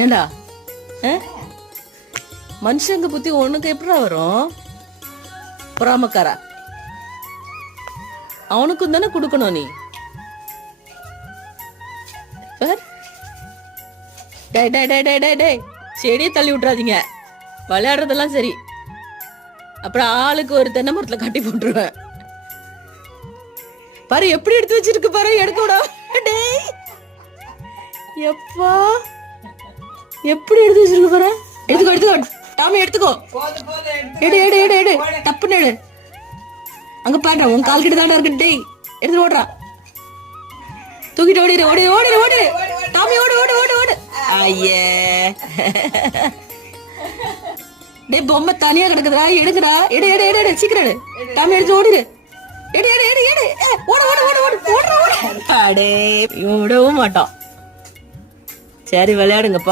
ஏண்டா மனுஷங்க புத்தி உனக்கு எப்படா வரும்? பொறாமக்காரா, அவனுக்கும் தானே கொடுக்கணும் நீ. செடியை தள்ளி விட்டுறாதீங்க, விளையாடுறதெல்லாம் சரி. அப்புறம் ஆளுக்கு ஒரு தென்னை மரத்துல கட்டி போட்டுருவேன். பாரு எப்படி எடுத்து வச்சிருக்கு பாரு, எடுக்க விட. எப்பா எப்படி எடுத்து வச்சிருக்கு பாரு. எடுத்துக்கோ எடுத்துக்கோ டாமி, எடுத்துக்கோ. எடு எடு எடு எடு, தப்புன்னு எடு. அங்க பாடுறா, உன் கால் கிட்ட தாண்டா இருக்கு. டேய் எடுத்து ஓடுறா, தூக்கிட்டு ஓடிடு ஓடி ஓடிடு ஓடிடு. டாமி ஓடு ஓடு ஓடு ஓடு. ஐயே டே, பொம்மை தனியா கிடக்குதுடா, எடுக்குடா. எடு எடு எடு எடு, சீக்கிரம் எடு. டாமி எடுத்து ஓடிடு. எடு எடு எடு எடு, ஓடு ஓடு ஓடு ஓடு ஓடுற ஓடு. அடே, இவன் விடவும் மாட்டான். சரி விளையாடுங்கப்பா.